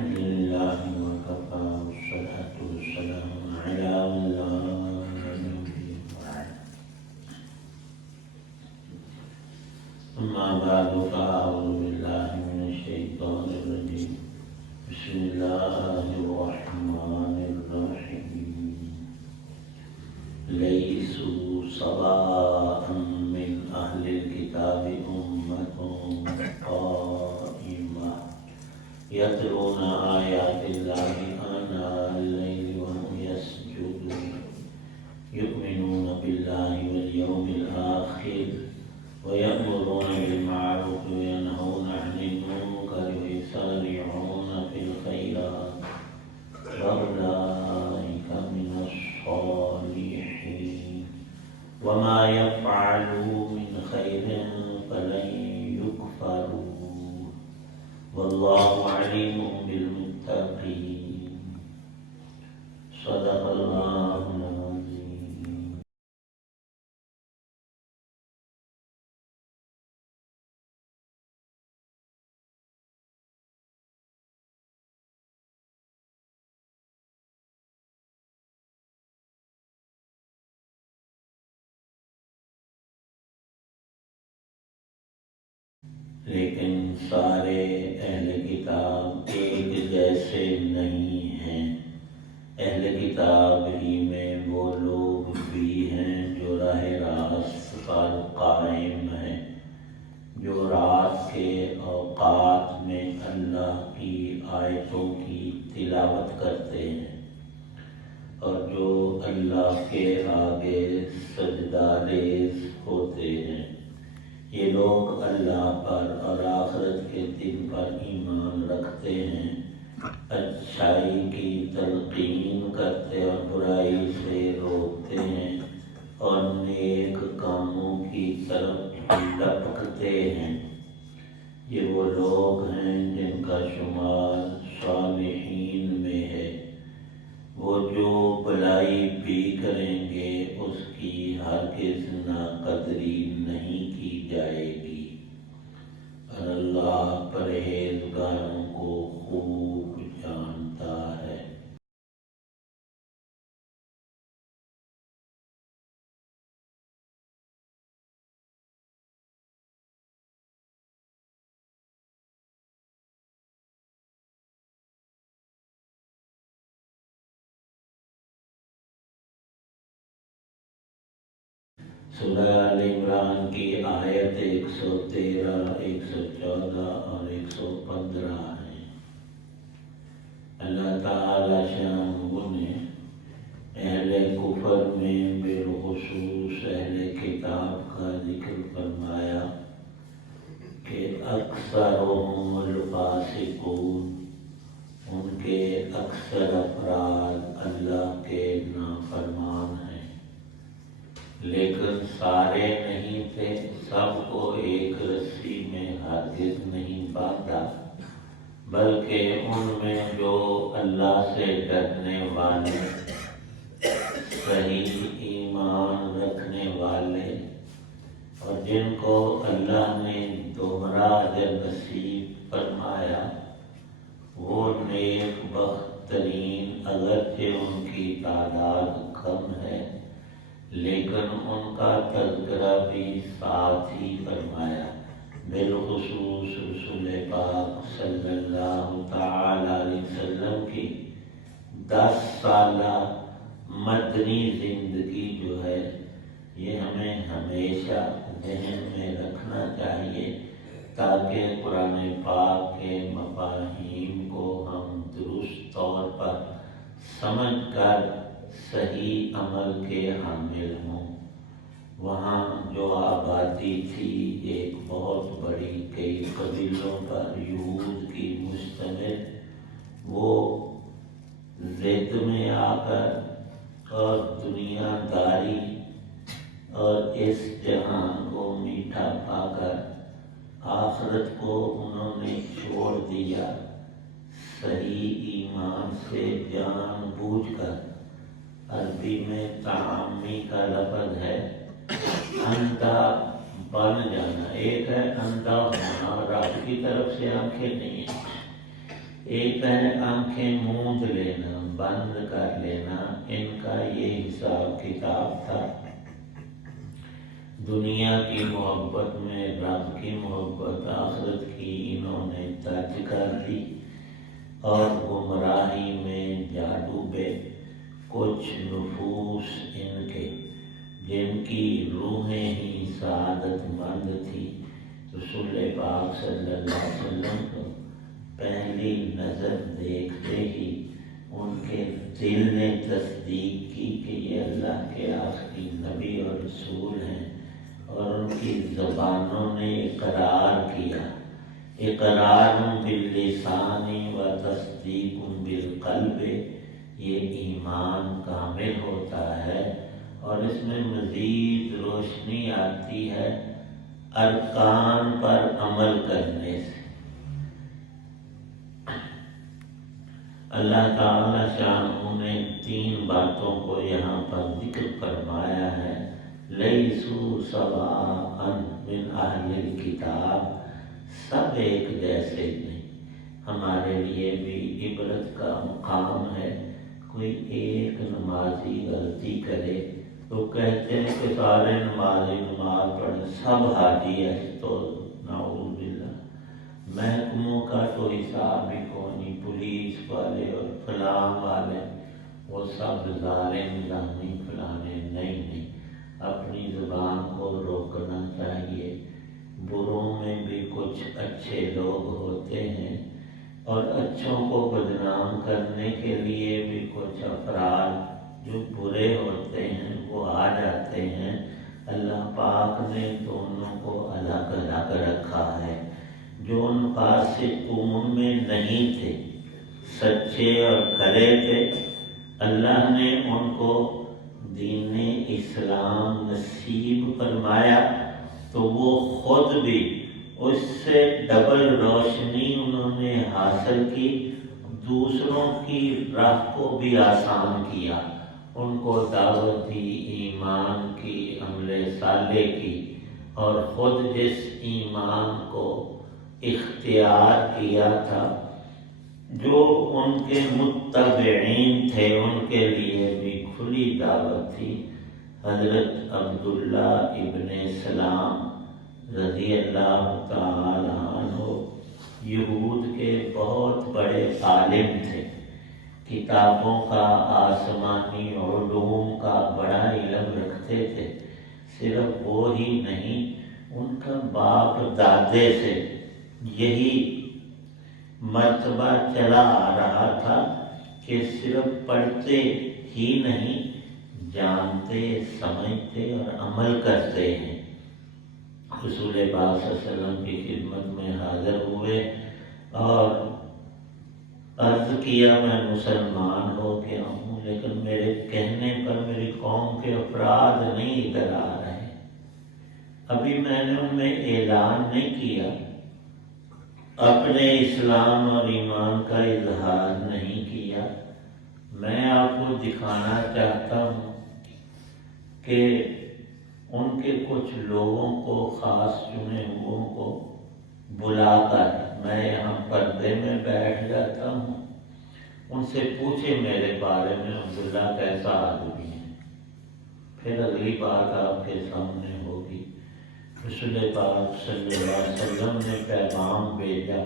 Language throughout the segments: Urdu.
الحمد لله وكفى والصلاة والسلام على من لا نبي بعده أما بعد فأعوذ بالله من الشيطان الرجيم بسم الله الرحمن الرحيم ليسوا سواء من أهل الكتاب أمة قائمة يتلون آيات الله آناء الليل وهم يسجدون يؤمنون بالله واليوم الآخر ويأمرون بالمعروف وينهون عن المنكر ويسارعون في الخيرات وأولئك من الصالحين وما يفعلوا من خير فلن يكفروا والله عليم بالمتقين صدق الله العظيم. لیکن سارے اہل کتاب ایک جیسے نہیں ہیں. اہل کتاب ہی میں وہ لوگ بھی ہیں جو راہ راست پر قائم ہیں، جو رات کے اوقات میں اللہ کی آیتوں کی تلاوت کرتے ہیں اور جو اللہ کے آگے سجدہ ریز ہوتے ہیں. یہ لوگ اللہ پر اور آخرت کے دن پر ایمان رکھتے ہیں، اچھائی کی تلقین کرتے اور برائی سے روکتے ہیں اور نیک کاموں کی طرف لپکتے ہیں. یہ وہ لوگ ہیں جن کا شمار صالحین میں ہے. وہ جو بھلائی بھی کریں گے اس کی ہرگز ناقدری نہیں کی جائے گی اور اللہ پرہیزگاروں کو خوب جانتا ہے. سورہ آل عمران کی آیت 113، 114 اور 115 ہیں. اللہ تعالی شانہ نے اہل کفر میں بالخصوص اہل کتاب کا ذکر فرمایا کہ اکثرهم الفاسقون، ان کے اکثر افراد اللہ کے نافرمان ہیں. لیکن سارے نہیں تھے، سب کو ایک رسی میں ہرگز نہیں باندھا، بلکہ ان میں جو اللہ سے ڈرنے والے، صحیح ایمان رکھنے والے اور جن کو اللہ نے دوہرا اجر نصیب فرمایا، وہ نیک بخت ترین، اگرچہ ان کی تعداد کم ہے لیکن ان کا تذکرہ بھی ساتھ ہی فرمایا. بالخصوص رسول پاک صلی اللہ تعالی علیہ وسلم کی 10 سالہ مدنی زندگی جو ہے، یہ ہمیں ہمیشہ ذہن میں رکھنا چاہیے تاکہ قرآن پاک کے مفاہیم کو ہم درست طور پر سمجھ کر صحیح عمل کے حامل ہوں. وہاں جو آبادی تھی ایک بہت بڑی، کئی قبیلوں پر یہود کی مشتمل، وہ ضد میں آ کر اور دنیا داری اور اس جہان کو میٹھا پا کر آخرت کو انہوں نے چھوڑ دیا. صحیح ایمان سے جان بوجھ کر، عربی میں تعامی کا لفظ ہے اندھا بن جانا. ایک ہے اندھا ہونا، رب کی طرف سے آنکھیں نہیں ہیں. ایک ہے آنکھیں موند لینا، بند کر لینا، ان کا یہ حساب کتاب تھا۔ دنیا کی محبت میں رب کی محبت، آخرت کی انہوں نے ترک کر دی، اور گمراہی میں جا ڈوبے کچھ نفوس ان کے، جن کی روحیں ہی سعادت مند تھی۔ رسول پاک صلی اللہ علیہ وسلم کو پہلی نظر دیکھتے ہی ان کے دل نے تصدیق کی کہ یہ اللہ کے آخری نبی اور رسول ہیں، اور ان کی زبانوں نے اقرار کیا۔ اقرار باللسان و تصدیق بالقلب، یہ ایمان کامل ہوتا ہے، اور اس میں مزید روشنی آتی ہے ارکان پر عمل کرنے سے۔ اللہ تعالی شانہ نے 3 باتوں کو یہاں پر ذکر فرمایا ہے۔ لیسوا سواء من اہل الکتاب، سب ایک جیسے نہیں۔ ہمارے لیے بھی عبرت کا مقام ہے۔ کوئی ایک نمازی غلطی کرے تو کہتے ہیں کہ سارے نمازی نماز پڑھیں، سب حاجی ہے، تو نعوذ باللہ۔ محکموں کا تو حساب ہی کونی، پولیس والے اور فلاں والے وہ سب ظالم ظالم فلانے، نہیں، اپنی زبان کو روکنا چاہیے۔ بروں میں بھی کچھ اچھے لوگ ہوتے ہیں، اور اچھوں کو بدنام کرنے کے لیے بھی کچھ افراد جو برے ہوتے ہیں وہ آ جاتے ہیں۔ اللہ پاک نے دونوں کو الگ الگ رکھا ہے۔ جو ان فاسقون میں نہیں تھے، سچے اور کھڑے تھے، اللہ نے ان کو دین اسلام نصیب فرمایا، تو وہ خود بھی اس سے ڈبل روشنی انہوں نے حاصل کی، دوسروں کی راہ کو بھی آسان کیا، ان کو دعوت دی ایمان کی، عمل صالح کی، اور خود جس ایمان کو اختیار کیا تھا، جو ان کے متبعین تھے ان کے لیے بھی کھلی دعوت تھی۔ حضرت عبداللہ ابن سلام رضی اللہ تعالی عنہ یہود کے بہت بڑے عالم تھے، کتابوں کا، آسمانی علوم کا بڑا علم رکھتے تھے۔ صرف وہ ہی نہیں، ان کا باپ دادے سے یہی مرتبہ چلا آ رہا تھا کہ صرف پڑھتے ہی نہیں، جانتے، سمجھتے اور عمل کرتے ہیں۔ رسول پاک صلی اللہ علیہ وسلم کی خدمت میں حاضر ہوئے اور عرض کیا میں مسلمان ہو گیا ہوں، لیکن میرے کہنے پر میری قوم کے افراد نہیں ادھر آ رہے۔ ابھی میں نے ان میں اعلان نہیں کیا، اپنے اسلام اور ایمان کا اظہار نہیں کیا۔ میں آپ کو دکھانا چاہتا ہوں کہ ان کے کچھ لوگوں کو، خاص چنے ہوئوں کو بلا کر میں یہاں پردے میں بیٹھ جاتا ہوں، ان سے پوچھے میرے بارے میں عبداللہ کیسا آدمی ہے، پھر اگلی بات آپ کے سامنے ہوگی۔ رسول پاک صلی اللہ علیہ وسلم نے پیغام بھیجا،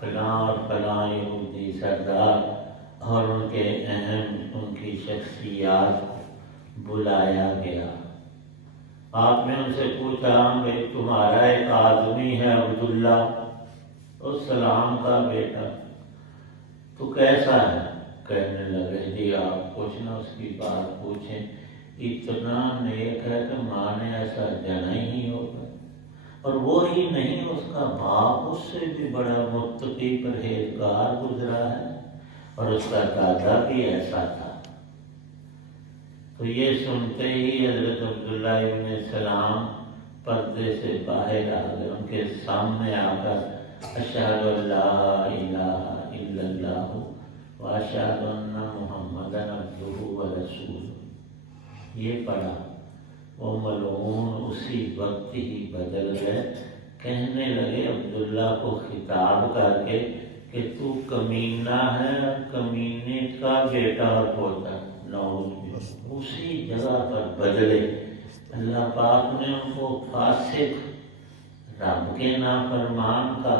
فلاں اور فلاں یہودی سردار اور ان کے اہم، ان کی شخصیات بلایا گیا۔ آپ نے ان سے پوچھا بھائی تمہارا ایک آدمی ہے عبداللہ، السلام کا بیٹا، تو کیسا ہے؟ کہنے لگے جی آپ کچھ نہ اس کی بات پوچھیں، اتنا نیک ہے کہ ماں نے ایسا جنا ہی نہیں ہوگا، اور وہی نہیں اس کا باپ اس سے بھی بڑا متقی پرہیزگار گزرا ہے، اور اس کا دادا بھی ایسا تھا۔ تو یہ سنتے ہی حضرت عبداللہ ابن سلام پردے سے باہر آ گئے، ان کے سامنے آ کر اشہد ان لا الہ الا اللہ واشہد ان محمدا عبدہ ورسولہ، یہ پڑھا۔ وہ ملعون اسی وقت ہی بدل گئے، کہنے لگے عبداللہ کو خطاب کر کے کہ تو کمینہ ہے، کمینے کا بیٹا اور پوتا، اسی جگہ پر بدلے۔ اللہ پاک نے ان کو فاسق، رب کے نافرمان کا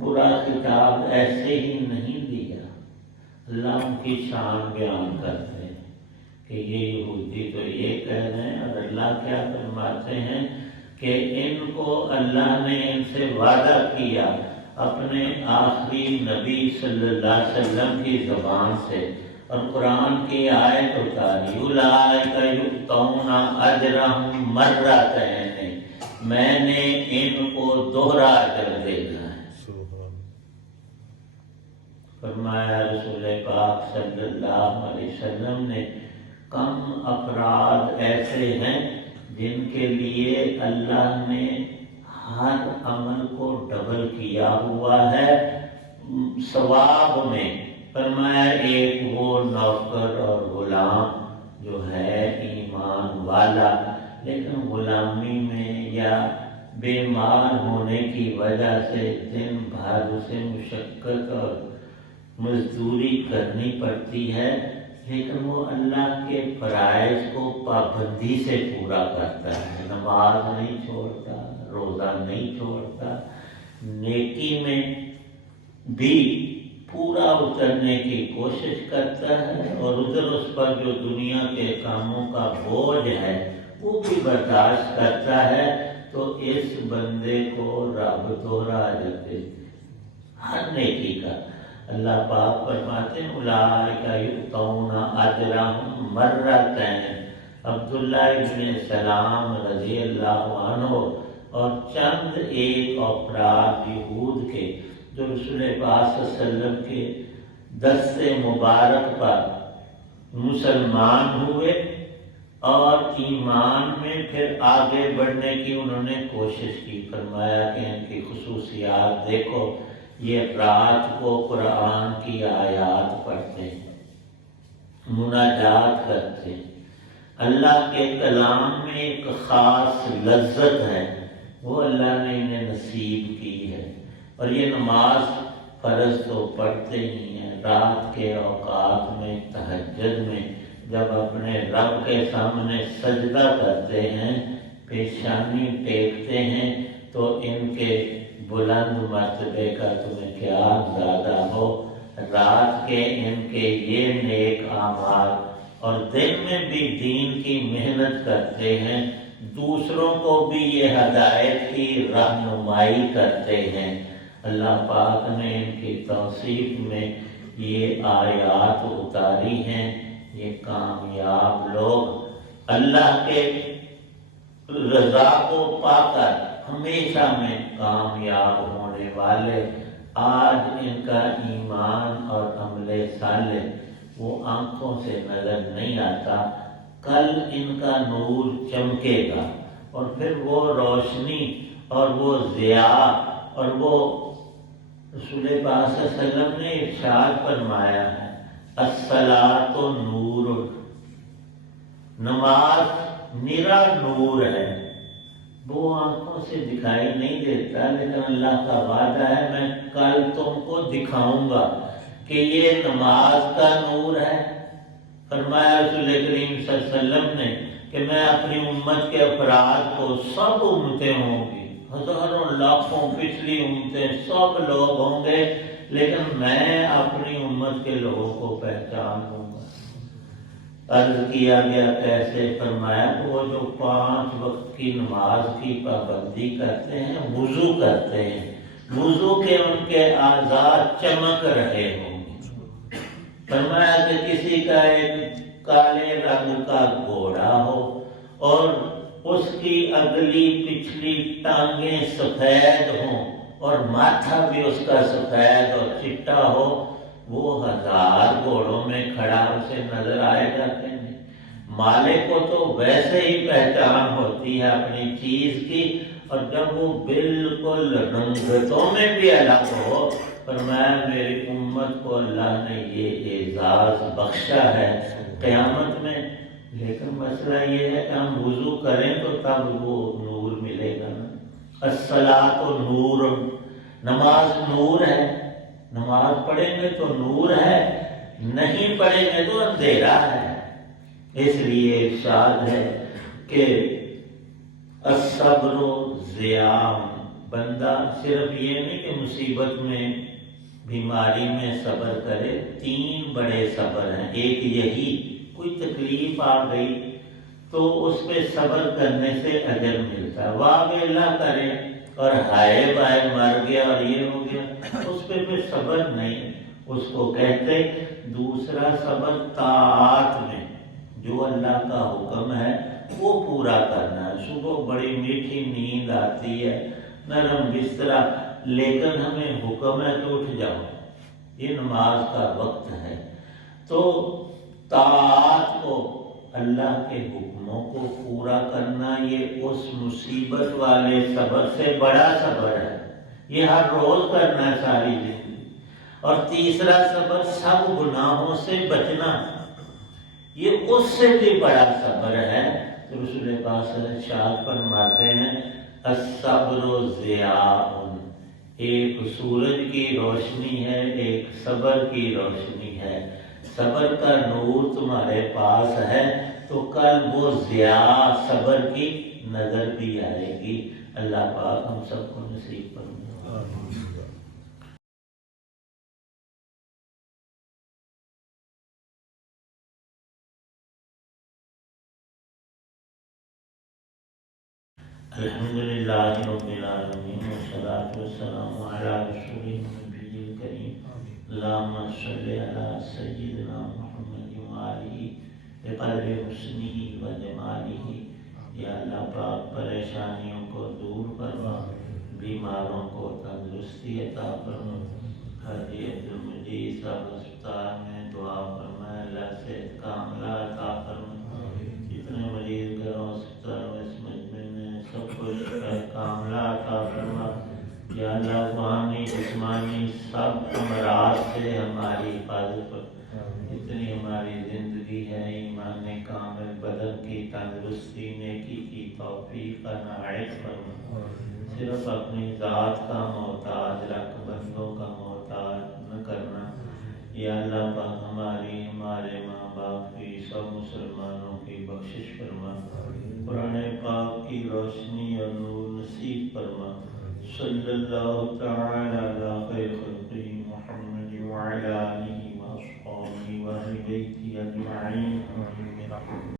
برا خطاب ایسے ہی نہیں دیا۔ اللہ ان کی شان بیان کرتے ہیں کہ یہ یہودی تو یہ کہہ رہے ہیں، اور اللہ کیا فرماتے ہیں کہ ان کو اللہ نے ان سے وعدہ کیا اپنے آخری نبی صلی اللہ علیہ وسلم کی زبان سے، اور قرآن کی آیت اتاری، اولئک یؤتون اجرہم مرتین، میں نے ان کو دوہرا اجر دینا ہے۔ فرمایا رسول پاک صلی اللہ علیہ وسلم نے کم افراد ایسے ہیں جن کے لیے اللہ نے ہر عمل کو ڈبل کیا ہوا ہے ثواب میں۔ فرمایا ایک وہ نوکر اور غلام جو ہے ایمان والا لیکن غلامی میں یا بیمار ہونے کی وجہ سے دن بھر اسے مشقت اور مزدوری کرنی پڑتی ہے، لیکن وہ اللہ کے فرائض کو پابندی سے پورا کرتا ہے، نماز نہیں چھوڑتا، روزہ نہیں چھوڑتا، نیکی میں بھی پورا اترنے کی کوشش کرتا ہے، اور ادھر اس پر جو دنیا کے کاموں کا بوجھ ہے وہ بھی برداشت کرتا ہے، تو اس بندے کو رب دوہرا اجر دیتے ہر نیکی کا۔ اللہ پاک فرماتے ہیں اولئک یؤتون اجرہم مرتین۔ عبداللہ ابن سلام رضی اللہ عنہ اور چند ایک افراد یہود کے جو رسول پاک صلی اللہ علیہ وسلم کے دست مبارک پر مسلمان ہوئے اور ایمان میں پھر آگے بڑھنے کی انہوں نے کوشش کی۔ فرمایا کہ ان کی خصوصیات دیکھو، یہ رات کو قرآن کی آیات پڑھتے ہیں، مناجات کرتے ہیں، اللہ کے کلام میں ایک خاص لذت ہے وہ اللہ نے انہیں نصیب کی ہے، اور یہ نماز فرض تو پڑھتے ہی ہیں، رات کے اوقات میں تہجد میں جب اپنے رب کے سامنے سجدہ کرتے ہیں، پیشانی ٹیکتے ہیں، تو ان کے بلند مرتبے کا تمہیں کیا اندازہ ہو۔ رات کے ان کے یہ نیک اعمال اور دن میں بھی دین کی محنت کرتے ہیں، دوسروں کو بھی یہ ہدایت کی رہنمائی کرتے ہیں۔ اللہ پاک نے ان کی توصیف میں یہ آیات اتاری ہیں۔ یہ کامیاب لوگ اللہ کے رضا کو پا کر ہمیشہ میں کامیاب ہونے والے، آج ان کا ایمان اور عمل صالح وہ آنکھوں سے نظر نہیں آتا، کل ان کا نور چمکے گا، اور پھر وہ روشنی اور وہ ضیاء اور وہ رسول پاک صلی اللہ علیہ وسلم نے ارشاد فرمایا ہے الصلاۃ نور، نماز میرا نور ہے، وہ آنکھوں سے دکھائی نہیں دیتا، لیکن اللہ کا وعدہ ہے میں کل تم کو دکھاؤں گا کہ یہ نماز کا نور ہے۔ فرمایا رسول کریم صلی اللہ علیہ وسلم نے کہ میں اپنی امت کے افراد کو، سب امتیں ہوں گی، ہزاروں لاکھوں پچھلی امتیں سب لوگ ہوں گے، لیکن میں اپنی امت کے لوگوں کو پہچان لوں گا۔ عرض کیا گیا کیسے؟ فرمایا وہ جو 5 وقت کی نماز کی پابندی کرتے ہیں، وضو کرتے ہیں، وضو کے ان کے اعضاء چمک رہے ہوں گے۔ فرمایا کہ کسی کا ایک کالے رنگ کا گھوڑا ہو اور اس کی اگلی پچھلی ٹانگیں سفید ہوں اور ماتھا بھی اس کا سفید اور چٹا ہو، وہ 1000 گھوڑوں میں کھڑا اسے نظر آئے گا کہ نہیں؟ مالک کو تو ویسے ہی پہچان ہوتی ہے اپنی چیز کی، اور جب وہ بالکل رنگتوں میں بھی الگ ہو، فرمایا میری امت کو اللہ نے یہ اعزاز بخشا ہے قیامت میں۔ لیکن مسئلہ یہ ہے کہ ہم وضو کریں تو تب وہ نور ملے گا۔ الصلاۃ نور، نماز نور ہے، نماز پڑھیں گے تو نور ہے، نہیں پڑھیں گے تو اندھیرا ہے۔ اس لیے ارشاد ہے کہ الصبر ضیاء، بندہ صرف یہ نہیں کہ مصیبت میں بیماری میں صبر کرے، 3 بڑے صبر ہیں۔ ایک یہی کوئی تکلیف آ گئی تو اس پہ صبر کرنے سے اجر ملتا ہے، واہ اللہ کرے اور ہائے بائے مر گیا اور یہ ہو گیا، اس پہ پھر صبر نہیں، اس کو کہتے۔ دوسرا صبر طاعات میں، جو اللہ کا حکم ہے وہ پورا کرنا ہے۔ صبح بڑی میٹھی نیند آتی ہے، نرم بستر، لیکن ہمیں حکم ہے کہ اٹھ جاؤ، یہ نماز کا وقت ہے، تو طاعات کو، اللہ کے حکموں کو پورا کرنا، یہ اس مصیبت والے صبر سے بڑا صبر ہے، یہ ہر روز کرنا ہے ساری زندگی۔ اور تیسرا صبر سب گناہوں سے بچنا، یہ اس سے بھی بڑا صبر ہے۔ تو رسول پاک صلی اللہ علیہ وسلم ارشاد فرماتے ہیں الصبر ضیاء، ایک سورج کی روشنی ہے، ایک صبر کی روشنی ہے۔ صبر کا نور تمہارے پاس ہے تو کل وہ ضیاء صبر کی نظر بھی آئے گی۔ اللہ پاک ہم سب کو نصیب فرمائے۔ الحمدللہ رب العالمین والصلاة والسلام علی رسول النبی الکریم اللہم صلی علی سیدنا محمد وآلہ بقدر حسنہ و جمالہ۔ یا اللہ پاک پریشانیوں کو دور فرما، بیماروں کو تندرستی عطا فرما۔ حاجی عبدالمجید صاحب اسپتال میں دعا فرمائے، اللہ صحت کاملہ عطا فرما۔ جتنے مریض گھروں اسپتالوں اس مجمع میں سب کو شفا کاملہ عطا فرما۔ یا اللہ روحانی جسمانی سب امراض سے ہماری حفاظت فرما۔ جتنی ہماری زندگی ہے ایمان کامل، بدن کی تندرستی، نیکی کی توفیق عنایت فرما۔ صرف اپنی ذات کا محتاج رکھ، بندوں کا محتاج نہ کرنا۔ یا اللہ پاک ہماری، ہمارے ماں باپ کی، سب مسلمانوں کی بخشش فرما۔ قرآن پاک کی روشنی اور نور نصیب فرما۔ صلی اللہ تعالی علی خیر خلقہ محمد وعلی آلہ وصحبہ واہل بیتہ اجمعین۔